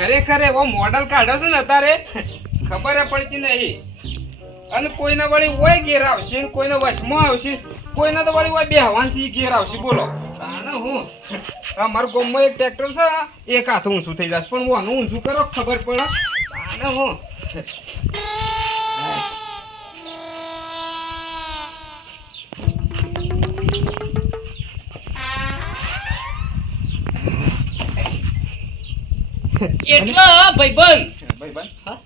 ખરેખર એવો મોડલ કાઢો છે ને અત્યારે ખબર પડતી નહીં. અને કોઈને વળી હોય ઘેર આવશે ને કોઈને વચમાં આવશે, કોઈને તો વળી હોય બેહવાનસી ઘેર આવશે. બોલો તાણે હું અમારા ગામમાં એક ટ્રેક્ટર છે, એક હાથ ઊંચું થઈ જશે, પણ હું ઊંચું કરો ખબર પડે. તાણે હું એટલા ભાઈબંધ ભાઈ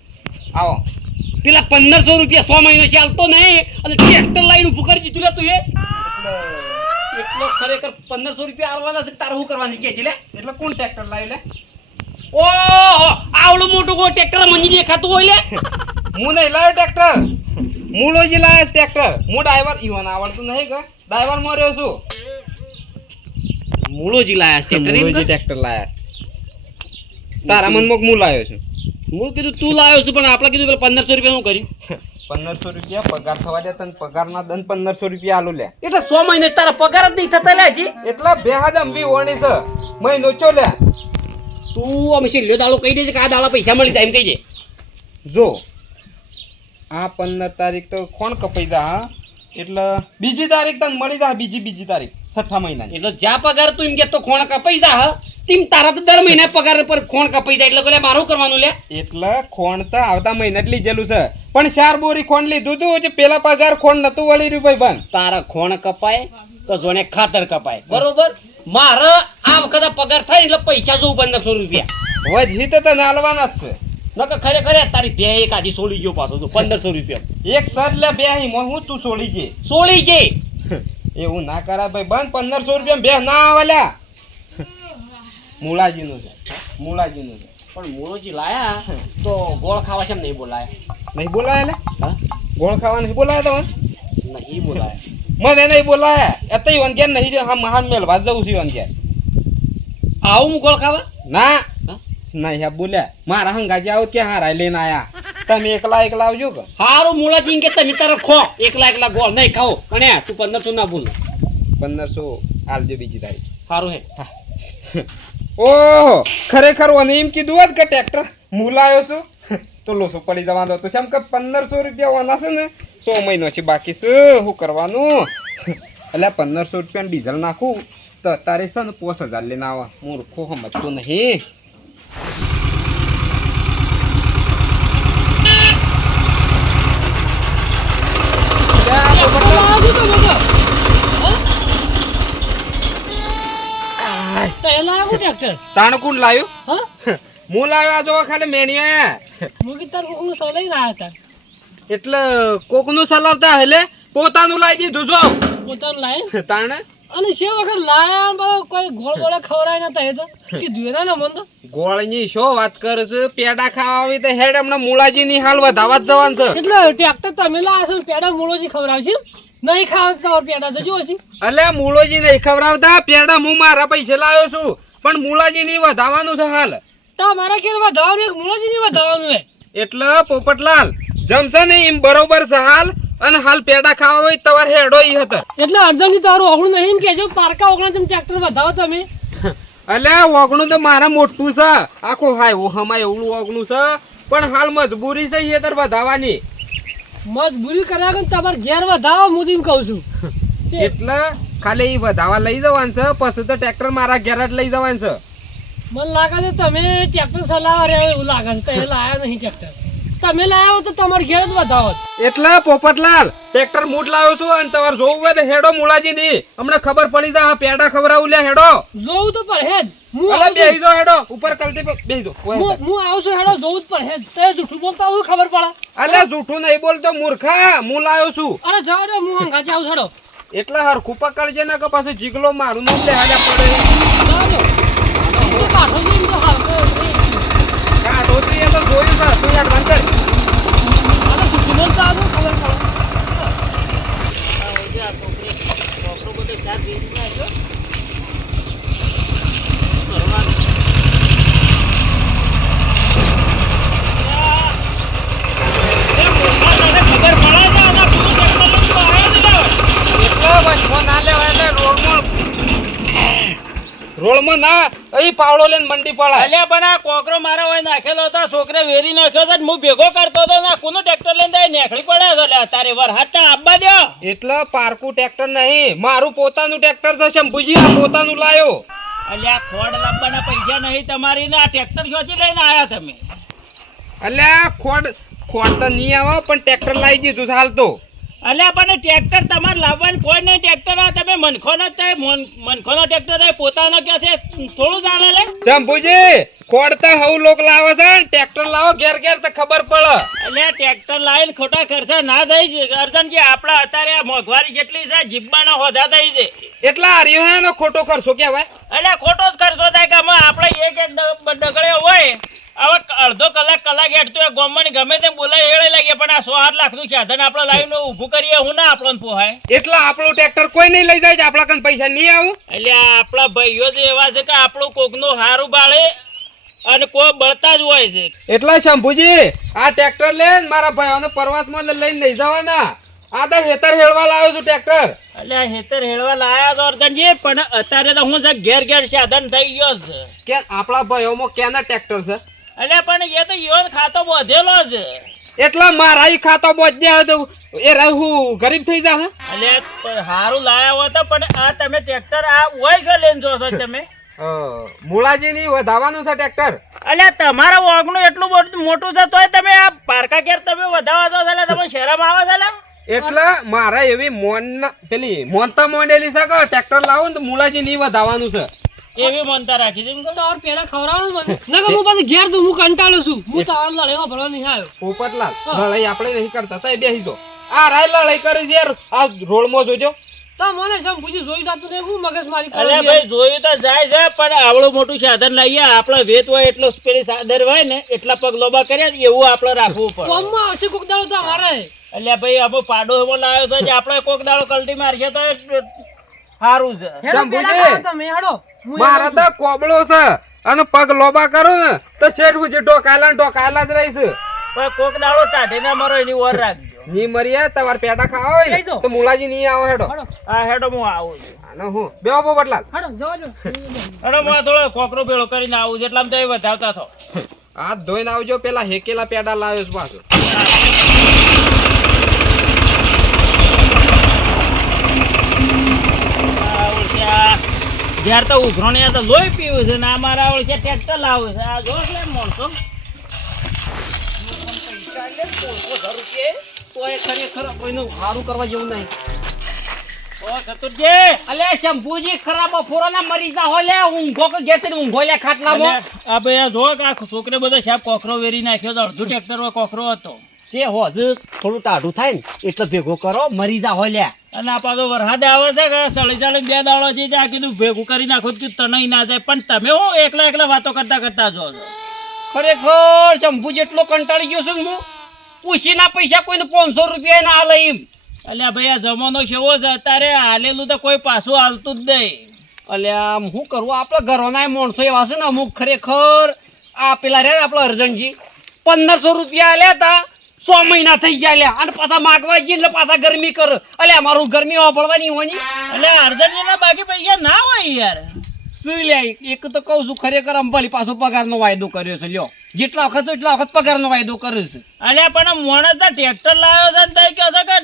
આવો. પેલા 1500 રૂપિયા 100 મહિનો ચાલતો નહીં અને ટ્રેક્ટર લાઈન ઉભું કરી દીધું લે તું એ એટલો ખરેખર 1500 રૂપિયા આવવાના છે તારે શું કરવાની કે છે લે? એટલે કોણ ટ્રેક્ટર લાવ્યું લે? ઓહો આવડું મોટું કોઈ ટ્રેક્ટર મને દેખાતું હોય લે? હું નહીં લાવ્યો ટ્રેક્ટર, મુલોજી લાવ્યો ટ્રેક્ટર. હું ડ્રાઈવર ઈવન આવડતું નહીં કે ડ્રાઈવર માં રહ્યો છું. મૂળોજી લાયા ટ્રેક્ટર મુલોજી ટ્રેક્ટર લાયા. તારા મનમાં હું લાવ્યો છું. હું કીધું તું લાવ્યો છું પણ આપણે કીધું પેલા 1500 રૂપિયા નું કર્યું. 1500 રૂપિયા પગાર થવા દે, તને પગારના દન 1500 રૂપિયા આલુ લે. એટલે 100 મહિને તારા પગાર જ નહીં થતા લે હજી. એટલા બેહાજ અંબી ઓણી છે મહિનો ચો લે. તું અમે છેલ્લો દાડો કહી દેજે કે આ દાડા પૈસા મળી જાય એમ કહીજે. જો આ 15 તારીખ તો કોણ કપાઈ જા, હા એટલે બીજી તારીખ તને મળી જા. બીજી તારીખ છઠ્ઠા મહિનાની. એટલે જ્યાં પગાર તું એમ કે તો ખોણ કપાઈ જા હ તેમ તારા તો દર મહિને પગાર પર ખોણ કપાઈ જાય એટલે મારું કરવાનું લે. એટલે ખોણ તો આવતા મહિને જ લીધેલું છે, પણ 4 બોરી ખોણ લીધું તું જે પેલા પગાર ખોણ નતું વળી રહ્યું ભાઈ બંધ. તારા ખોણ કપાય તો જોને ખાતર કપાય બરોબર. મારે આ વખતે પગાર થાય એટલે પૈસા જોઉં 1500 રૂપિયા હોય જી તો તને આલવાના જ છે. નકર ખરેખર તારી બે એક આજી છોડી ગયો પાછો તું 1500 રૂપિયા એક સર લે બે અહીં હું તું છોડી જે છોડી જે એવું ના કરાય ભાઈ બંધ. 1500 રૂપિયા બે ના આવે લ્યા. મૂળાજીનું છે, મૂળાજીનું છે. પણ મૂળોજી લાયા તો ગોળ ખાવા છે નહીં બોલાયા? નહીં બોલાયા લે? હા ગોળ ખાવા નહીં બોલાયા તમે? નહીં બોલાયા મને નહીં બોલાયા. એતો ઈવન ઘેર નહીં હા મહાન મેળવા જવું છે ઈવન ઘેર. આવું હું ગોળ ખાવા? ના નહીં હા બોલ્યા મારા હંગાજી આવો કે હારા લઈને આયા. તમે એકલા આવજો કે હારું મૂળાજી કે તમે તારે ખો એકલા ગોળ નહીં ખાઓ અને તું 1500 ના બોલ. 1500 આલજો બીજી તારીખ. સારું હે. ઓહો ખરેખર મને એમ કીધું હોત કે ટ્રેક્ટર હું લાવ્યો છું તો લોસો પડી જવાનો હતો. કેમ કે 1500 રૂપિયા વાના છે ને 100 મહિનો છે બાકી છે. શું કરવાનું? એટલે 1500 રૂપિયા ડીઝલ નાખું તો તારે છે ને 5000 લઈને આવા. મૂર્ખો સમજતો નહીં. તાણકુંડ લાવ્યું? હું લાવ્યો જો ખાલી મેણિયા. એટલે કોકનું ચલાવતા એટલે પોતાનું લાવી દીધું જો તાણે. અને છે વખત લાયા કોઈ ગોળ ગોળા ખવરાય નતા એ તો કીધું એના ને મન તો ગોળની શો વાત કરે છે? પેડા ખાવા આવી તો હેડ હમણાં મૂળાજી ની હાલ વધાવા જ જવાનું છે. એટલે ટ્રેક્ટર તમે લાયા છો પેડા મૂળોજી ખવડાવશે નહીં ખાવા પેડા તો જો છે. એટલે મૂળોજી નહીં ખવડાવતા પેડા હું મારા પૈસે લાવ્યો છું, પણ મૂળાજી ની વધાવાનું છે હાલ. તમારા કેર વધાવાનું એક મૂળોજી ની વધાવાનું હે. એટલે પોપટલાલ જમશે ને એમ બરોબર છે હાલ. અને હાલ પેડા ખાવા હોય તમારે હેડો ઈ હતા. એટલે અર્જનથી તારું ઓગણું નહીં કેજો પારકા ઓગણા તમે ટ્રેક્ટર વધાવો તમે. એટલે ઓગણું તો મારા મોટું છે આખું હાય ઓ હમાય એવડું ઓગણું છે, પણ હાલ મજબૂરી છે એ તર વધાવાની. મજબૂરી કર્યા વગર તમારે ઘેર વધાવો હું એમ કહું છું. એટલે ખાલી ઈ વધાવા લઈ જવાનું છે, પછી તો ટ્રેક્ટર મારા ઘેર જ લઈ જવાનું છે. મને લાગે છે તમે ટ્રેક્ટર ચલાવવા રહ્યા એવું લાગે છે. તમે લાયા નહીં ટ્રેક્ટર. તમે લાયા હો તો તમારે ઘેર જ વધાવો. એટલે પોપટલાલ ટ્રેક્ટર મૂટ લાવ્યો છું અને તમારે જોવું હોય તો હેડો મૂળાજી ની હમણાં ખબર પડી જાય. પેડા ખવડાવું લે હેડો. જોવું તો પડે જ. બેહી જો હેડો ઉપર કલતી બેહી જો. હું આવું છું હેડો જોવું જ પડે જ. તે જૂઠું બોલતા હું ખબર પડે. અલે જૂઠું નહીં બોલતો મૂર્ખા, હું લાવ્યો છું. અરે જાવ રે હું હંગાજી આવું હેડો. એટલે હરખું પકડજે ને કે પછી જીગલો મારું નામ લે હાલે પડે. જાવ તો કાઢો ને એમ તો હાલ કાઢો તો એ તો જોયું છે તું યાર બંધ કર. અરે જૂઠું બોલતા આવું ખબર પડે. રોડમાં ના અહીં પાવડો લઈને મંડી પડાય. અલ્યા પણ આ કોકરો મારા હોય નાખેલો હતો, છોકરે વેરી નાખ્યો હતો, હું ભેગો કરતો હતો ને કોનું ટ્રેક્ટર લઈને જાય નીકળી પડ્યો હતો. લે તારે વરહાદના આબા દો. એટલે પારકું ટ્રેક્ટર નહીં, મારું પોતાનું ટ્રેક્ટર છે શંભુજી, આ પોતાનું લાયો. અલ્યા ખોડ લાવવાના પૈસા નહીં તમારી ને આ ટ્રેક્ટર ક્યાંથી લઈને આયા તમે? અલ્યા ખોડ તો નહીં આવે, પણ ટ્રેક્ટર લાવી દીધું છે હાલ તો. અલ્યા પણ ટ્રેક્ટર તમારે લાવવાનું કોઈ નહીં. ટ્રેક્ટર આ તમે મનખોનો જ થાય, મનખોનો ટ્રેક્ટર થાય, પોતાનો ક્યાં છે થોડું જાણે લે. શંભુજી ખોડ તો હવ લોક લાવે છે, ટ્રેક્ટર લાવો ઘેર ઘેર તો ખબર પડે. અલ્યા ટ્રેક્ટર લાવીને ખોટા ખર્ચા ના થઈ અર્જનજી. આપડા અત્યારે આ મોંઘવારી જેટલી છે, જીબ્બાના હોધા થઈ છે. એટલા હરિયો હે નો ખોટો ખર્ચો કહેવાય. અલ્યા ખોટો જ ખર્ચો થાય કે આમાં આપણે એક ડગડે હોય હવે અડધો કલાક હેઠતો હોય ગોમની ગમે તેમ બોલાય હેળે લાગીએ, પણ આ 100-8 લાખનું સાધન આપણે લાવીને ઊભું કરીએ હું ના આપણને પોહાય. એટલા આપણું ટ્રેક્ટર કોઈ નહીં લઈ જાય, આપણા કન પૈસા નહીં આવું. એટલે આપણા ભાઈઓ જ એવા છે કે આપણું કોકનું હારું બાળે અને કોઈ બળતા જ હોય છે. એટલે શંભુજી આ ટ્રેક્ટર લઈને મારા ભાઈઓને પ્રવાસમાં લઈને લઈ જવાના. આ તો હેતર હેળવા લાવ્યો છું ટ્રેક્ટર. એટલે હેતર હેળવા લાયા તો અર્જનજી, પણ અત્યારે તો હું છે ઘેર સાધન થઈ ગયો છે. કે આપણા ભાઈઓમાં કેના ટ્રેક્ટર છે? એટલે પણ એ તો યોન ખાતો બધેલો જ. એટલા મારા ઈ ખાતો બોજ્યા તો એ હું ગરીબ થઈ જા. એટલે હારું લાયા હોય તો પણ આ તમે ટ્રેક્ટર આ હોય કે લઈને જો છો તમે? મુળાજી ની વધાવાનું છે ટ્રેક્ટર. અલ્યા તમારા વાગનું એટલું મોટું છે તોય તમે આ પારકા કેર તમે વધાવા છો એટલે તમે શરમ આવે છે? એટલે મારા એવી પેલી મોનતા મોંડેલી છે કે ટ્રેક્ટર લાવો ને તો મુળાજી ની વધાવાનું છે. એવી મનતા રાખી છે તાર પેલા ખવડાવવાનું મને નકર હું પાછું ઘેર હું કંટાળ્યો છું. હું તાર લડેવા ભરવા નહીં આવ્યો. પોપટલાલ લડાઈ આપણે નહીં કરતા, તઈ બેસી દો. આ રાય લડાઈ કરી છે યાર, આ રોડમાં જોજો. તો મને શંભુજી જોઈ જાતું ને હું મગજ મારી અલ્યા ભાઈ જોયું તો જાય છે, પણ આવડું મોટું સાધન લઈએ આપણે વેત હોય એટલો પેલી સાદર હોય ને એટલા પગ લોબા કર્યા એવું આપણે રાખવું પડે. કોમમાં આવશે કોક દાડો તો અમારે. અલ્યા ભાઈ અમે પાડો એવો લાવ્યો છે જે આપણે કોક દાડો કલટી મારશે તો સારું છે. હેડો પેલા ખાઓ તમે હેડો. મારા તો કોબળો છે અને પગ લોબા કરો ને તો શેઠ હું જે ટોકાયેલા જ રહીશ. પણ કોક દાડો ટાઢીને મરો એની ઓર રાખજો. ની મરીએ તમારે પેડા ખાવા હોય ને તો મુલાજી નહીં આવો. હેડો હા હેડો હું આવું છું. આનો હું બેહો પોપટલાલ. હેડો જવા દો. હેડો હું થોડો કોકરો ભેળો કરીને આવું છું એટલામાં તો વધાવતા થો. હાથ ધોઈને આવજો, પેલા હેકેલા પેડા લાવ્યો છું પાછો. જ્યાર તો ઉઘરો ને તો લોહી પીવું છે ને આ મારા ઓળ છે ટ્રેક્ટર લાવું છે. આ જો એટલે મોણસો ખરેખર કોઈનું સારું કરવા જેવું નહીં. ઓ ચતુરજી અલે શંભુજી ખરાબ બફોરાના મરી જા હો લે, ઊંઘો કે ઘેર થઈને ઊંઘો લે ખાટલામાં. આ ભાઈ આ જો કે આ છોકરે બધો સાહેબ કોકરો વેરી નાખ્યો તો અડધું ટ્રેક્ટર માં કોકરો હતો. તે હોજ થોડું ટાઢું થાય ને એટલે ભેગો કરો, મરી જા હો લે. અને આ પાછો વરસાદ આવે છે કે સળી 2 દાડો છે ત્યાં કીધું ભેગું કરી નાખો કે તનય ના જાય, પણ તમે હું એકલા વાતો કરતા જો છો. ખરેખર શંભુ જેટલો કંટાળી ગયો છું હું. ઉછીના પૈસા કોઈને 500 રૂપિયા ના હાલે એમ. અલ્યા ભાઈ આ જમાનો કેવો છે અત્યારે, હાલેલું તો કોઈ પાછું હાલતું જ નહીં. અલ્યા શું કરવું, આપણા ઘરોના માણસો એવા છે ને અમુક ખરેખર. આ પેલા રે આપણા અર્જનજી 1500 રૂપિયા આલ્યા હતા, 100 મહિના થઈ ગયા લ્યા, અને પાછા માગવા જઈએ એટલે પાછા ગરમી કર. અલ્યા મારું ગરમી વાપરવાની હોય. એટલે અર્જનજીના બાકી પૈસા ના હોય યાર. શું લે, એક તો કહું છું ખરેખર અંબાલી પાછો પગારનો વાયદો કર્યો છે. લ્યો જેટલા વખત એટલા વખત પગારનો વાયદો કર્યો છે. અલ્યા પણ મોણસ તો ટ્રેક્ટર લાવ્યો છે ને કહો છો કે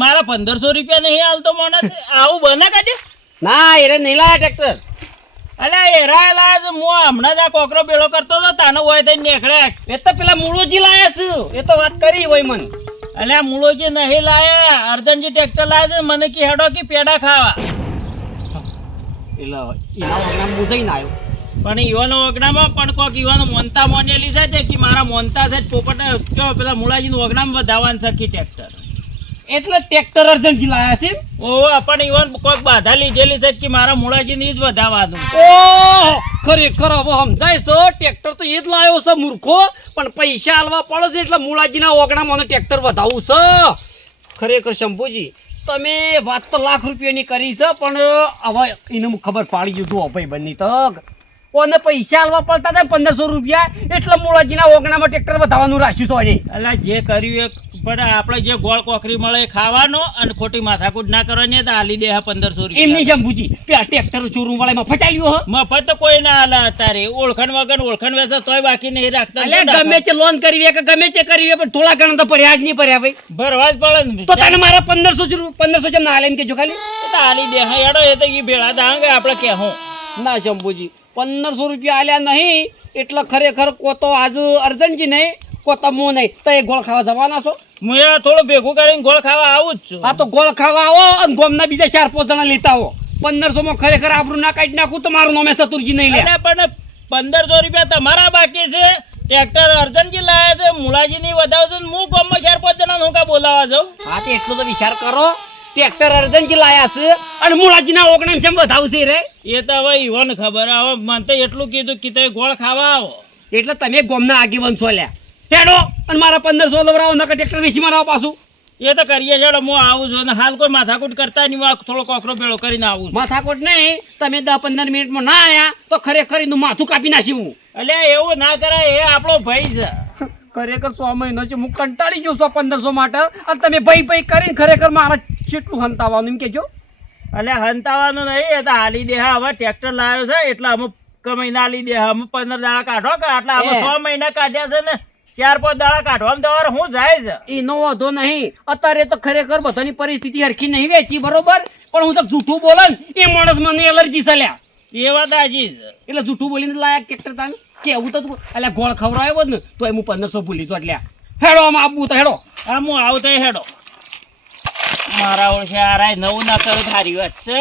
મારા 1500 રૂપિયા નહીં હાલતો મોણસ, આવું બને કાઢે? ના એને નહીં લાયા ટ્રેક્ટર. અલ્યા એરા લાયા છે, હું હમણાં જ આ કોકરો બેળો કરતો હતો તાનો હોય થઈને નીકળ્યા. એ તો પેલા મૂળોજી લાયા છે, એ તો વાત કરી હોય મને. અલ્યા મૂળોજી નહીં લાયા, અર્જનજી ટ્રેક્ટર લાયા છે, મને કે હેડો કે પેડા ખાવા. એટલે એના વગર હું જઈને આવ્યો. પણ ઈવાનો ઓગણામાં પણ કોક ઈવાનો મોનતા મોનેલી છે કે મારા મોનતા છે પોપટ કયો પેલા મુળાજીનું ઓગણામાં વધાવવાનું છે ટ્રેક્ટર. એટલે ટ્રેક્ટર અર્જનજી લાયા છે. ઓ પણ ઈવન કોક બાધા લીધેલી છે કે મારા મુળાજીને જ વધાવવાનું. ઓહ ખરેખર હવે સમજાય છે, ટ્રેક્ટર તો એ જ લાવ્યો છે મૂર્ખો, પણ પૈસા આલવા પડે છે એટલે મુળાજીના ઓગણામાં ટ્રેક્ટર વધાવવું છે. ખરેખર શંભુજી તમે વાત તો લાખ રૂપિયાની કરી છે, પણ હવે એને ખબર પાડી દીધું ભાઈ બંને તક ઓને પૈસા આલવા પડતા હતા 1500 રૂપિયા એટલે મુળાજીના ઓગણામાં ટ્રેક્ટર વધાવવાનું રાખ્યું છે. એટલે જે કર્યું એ પણ આપણે જે ગોળ કોકરી મળે એ ખાવાનો અને ખોટી માથાકૂટ ના કરવાની તો હાલી દે 1500 એમની રૂપિયા શંભુજી પેલા ટ્રેક્ટર શોરૂમ વાળામાં ફટાઈ ગયો મફત તો કોઈ ના હાલે અત્યારે ઓળખણ વગર ઓળખણ વેચે તોય બાકી નહીં રાખતા એટલે ગમે તે લોન કરી કે ગમે તે કરી પણ થોડા ઘણા તો ભર્યા જ નહીં ભર્યા ભાઈ ભરવા જ પડે ને તો તને મારા 1500 જેમ ના હાલે એમ કેજો ખાલી તો હાલી દે હા હેડો એ તો ઈ ભેળા દાંગે આપણે કે હું ના શંભુજી 1500 રૂપિયા આલ્યા નહીં એટલે ખરેખર કોતો આજ અર્જનજી નહીં કોતો મો નહીં તો એ ગોળ ખાવા જવાના છો હું એ થોડું ભેગું કરીને ગોળ ખાવા આવું જ છું હા તો ગોળ ખાવા આવો અને ગોમના બીજા 4-5 જણા લેતા આવો 1500 માં ખરેખર આપણું ના કાઢી નાખું તો મારું નામે સતુરજી નહીં લે અલ્યા પણ 1500 રૂપિયા તમારા બાકી છે ટ્રેક્ટર અર્જનજી લાયા છે મુલાજી ની વધાવજો ને હું ગામમાં 4-5 જણા હું કા બોલાવા જાઉં હા તો એટલો તો વિચાર કરો ટ્રેક્ટર અર્જનજી લાયા છે અને મુળાજીના ઓગણામ જેમ વધાવશે રે એ તો હવે ઈવન ખબર હવે મને તો એટલું કીધું કે તમે ગોળ ખાવા આવો એટલે તમે ગોમના આગેવાન છો લ્યા હેડો અને મારા 1500 લવરાવો નકર ટ્રેક્ટર વેચી મારાવો પાછું એ તો કરીએ છે હું આવું છું અને હાલ કોઈ માથાકૂટ કરતા નહીં હું થોડો કોકરો ભેળો કરીને આવું છું માથાકોટ નહીં તમે 10-15 મિનિટમાં ના આયા તો ખરેખર એનું માથું કાપી નાખી હું અલ્યા એવું ના કરાય એ આપણો ભાઈ છે ખરેખર 100 મહિનો છે હું કંટાળી ગયો 1500 માટે અને તમે ભાઈ કરીને ખરેખર મારા કેટલું હંતાવાનું એમ કેજો અલ્યા હંતાવાનું નહીં એ તો હાલી દે હા હવે ટ્રેક્ટર લાવ્યો છે એટલે અમે કમાઈને હાલી દે અમે 15 દાડા કાઢો કે આટલા અમે 6 મહિના કાઢ્યા છે ને 4-5 દાડા કાઢવામાં તમારે હું જાય છે એનો વાંધો નહીં અત્યારે તો ખરેખર બધાની પરિસ્થિતિ હરખી નહીં વેચી બરોબર પણ હું તો જૂઠું બોલે ને એ માણસ મને એલર્જી ચાલ્યા એ વાત હાજી છે એટલે જૂઠું બોલીને લાયક ટ્રેક્ટર તાને કેવું તો તું એટલે ગોળ ખવડાવ્યો ને તો હું 1500 ભૂલી તો એટલે હેડો આમ આપવું તો હેડો હા હું આવું તો હેડો મારા ઓળખે આરાય નવું ના કરું થારી વાત છે